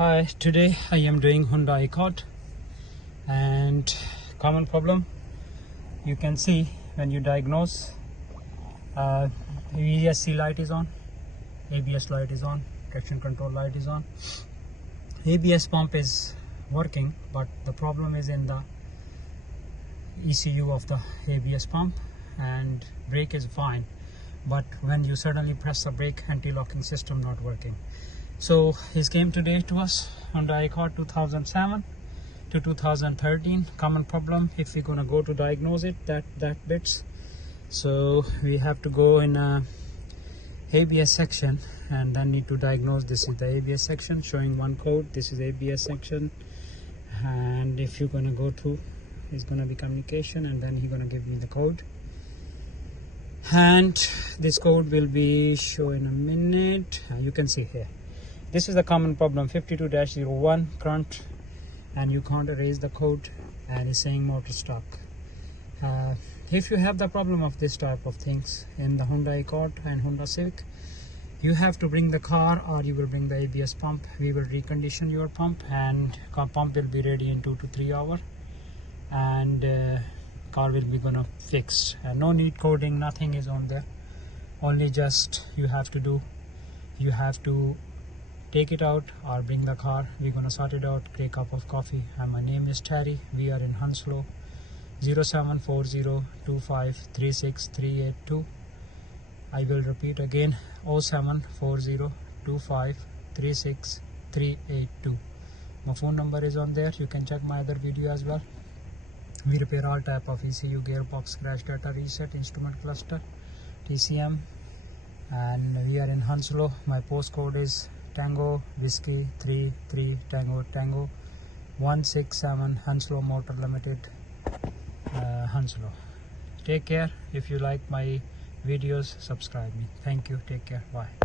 Hi, today I am doing Hyundai ABS, and common problem you can see when you diagnose. ESC light is on, ABS light is on, traction control light is on. ABS pump is working, but the problem is in the ECU of the ABS pump, and brake is fine, but when you suddenly press the brake, anti-locking system not working. So he came today to us Hyundai ABS 2007 to 2013. Common problem if we're gonna go to diagnose it, that bits. So we have to go in a ABS section and then need to diagnose. This is the ABS section showing one code. This is ABS section, and if you're gonna go to, it's gonna be communication, and then he's gonna give me the code. And this code will be shown in a minute. You can see here. This is the common problem 52-01 current, and you can't erase the code, and it's saying motor stuck. If you have the problem of this type of things in the Hyundai ABS and Honda Civic, you have to bring the car, or you will bring the ABS pump. We will recondition your pump, and pump will be ready in 2 to 3 hours, and car will be gonna fix. And no need coding, nothing is on there. Only just you have to take it out or bring the car. We're gonna sort it out. Take a cup of coffee. And my name is Terry. We are in Hounslow. 074025368382. I will repeat again, 074025368382. My phone number is on there. You can check my other video as well. We repair all type of ECU, gearbox, scratch, data reset, instrument cluster, TCM, and we are in Hounslow. My postcode is Tango Whiskey 33 Tango Tango 167 Hounslow Motor Limited, Hounslow. Take care. If you like my videos, subscribe me. Thank you. Take care. Bye.